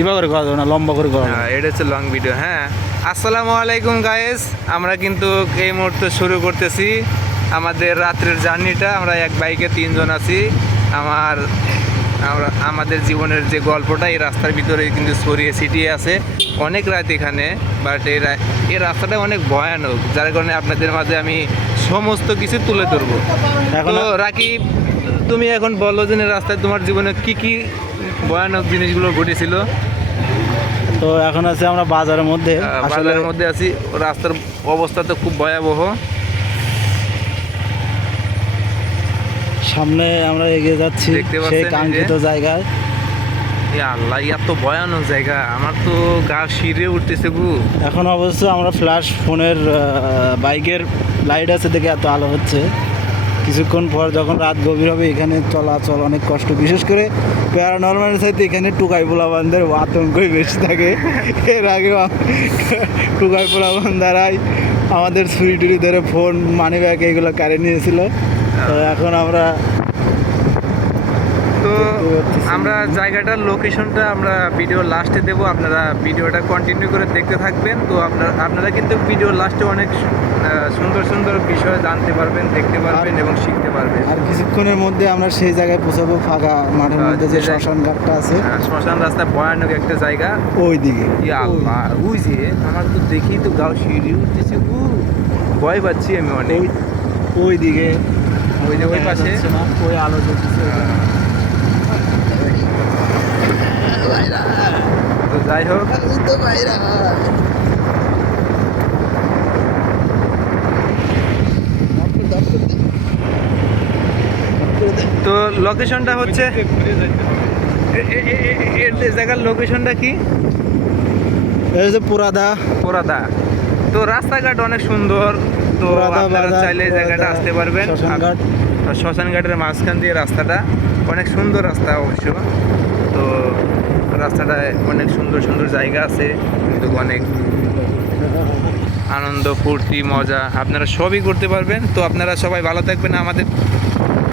ইবা করে করা যাবে না, লম্বা করে করা যাবে। এটা হচ্ছে লং ভিডিও। হ্যাঁ, আসসালামু আলাইকুম গাইস, আমরা কিন্তু এই মুহূর্তে শুরু করতেছি আমাদের রাত্রের জার্নিটা। আমরা এক বাইকে 3 জন আছি। আমাদের জীবনের যে গল্পটা এই রাস্তার ভিতরে কিন্তু ছড়িয়ে ছিটিয়ে আছে। অনেক রাত এখানে, বাট এই রাস্তাটা অনেক ভয়ানক, যার কারণে আপনাদের মাঝে আমি সমস্ত কিছু তুলে ধরবো। এখন তো রাকিব, তুমি এখন বলো যে রাস্তায় তোমার জীবনে কি কি ভয়ানক জিনিসগুলো ঘটেছিল। তো এখন আছে আমরা বাজারের মধ্যে, আসলে বাজারের মধ্যে আছি, রাস্তার অবস্থা তো খুব ভয়াবহ। সামনে আমরা এগিয়ে যাচ্ছি দেখতে পাচ্ছেন সেই এই যে। কাঙ্ক্ষিত জায়গায়। এ আল্লাহ, এত ভয়ানক জায়গা, আমার তো গা শিরে উঠতেছে গু। এখন অবশ্য আমরা ফ্ল্যাশ ফোনের বাইকের লাইট আছে দেখে এত আলো হচ্ছে। কিছুক্ষণ পর যখন রাত গভীর হবে এখানে চলাচল অনেক কষ্ট, বিশেষ করে প্যারানর্মাল সাইতে এখানে টুকাই পোলাবানদের আতঙ্কই বেশি থাকে। এর আগে টুকাই পোলাবান দ্বারাই আমাদের ছুরি টুরি ধরে ফোন, মানি ব্যাগ এগুলো কাড়ে নিয়েছিল। তো এখন আমরা তো আমরা জায়গাটার লোকেশনটা আমরা ভিডিও লাস্টে দেবো, আপনারা ভিডিওটা কন্টিনিউ করে দেখতে থাকবেন। তো আপনারা কিন্তু ভিডিও লাস্টে অনেক সুন্দর সুন্দর বিষয় জানতে পারবেন, দেখতে পারবেন এবং শিখতে পারবেন। আর কিছুক্ষণের মধ্যে আমরা সেই জায়গায় পৌঁছাবো, ফাঁকা মাঠের মধ্যে যে যে জায়গা- শ্মশান ঘাটটা আছে শ্মশান রাস্তা, ভয়ানক একটা জায়গা। ওই দিকে। ইয়া আল্লাহ, ওই যে আমার তো দেখি তো গাও সিঁড়ি উঠতেছে, ভয় পাচ্ছি আমি অনেক। ওই দিকে ওই যে ওই পাশে ওই আলো জ্বলতেছে। তো যাই হোক, তো লোকেশনটা হচ্ছে এর জায়গার লোকেশনটা কি? এই যে পুরাদা পোরাদা। তো রাস্তাঘাট অনেক সুন্দর। তো পোরাদা আপনারা বাজার, চাইলে এই জায়গাটা পোরাদা, আসতে পারবেন। শ্মশানঘাট। শ্মশান ঘাটের মাঝখান দিয়ে রাস্তাটা অনেক সুন্দর রাস্তা অবশ্য। তো রাস্তাটায় অনেক সুন্দর সুন্দর জায়গা আছে, কিন্তু অনেক আনন্দ ফুর্তি মজা আপনারা সবই করতে পারবেন। তো আপনারা সবাই ভালো থাকবেন। আমাদের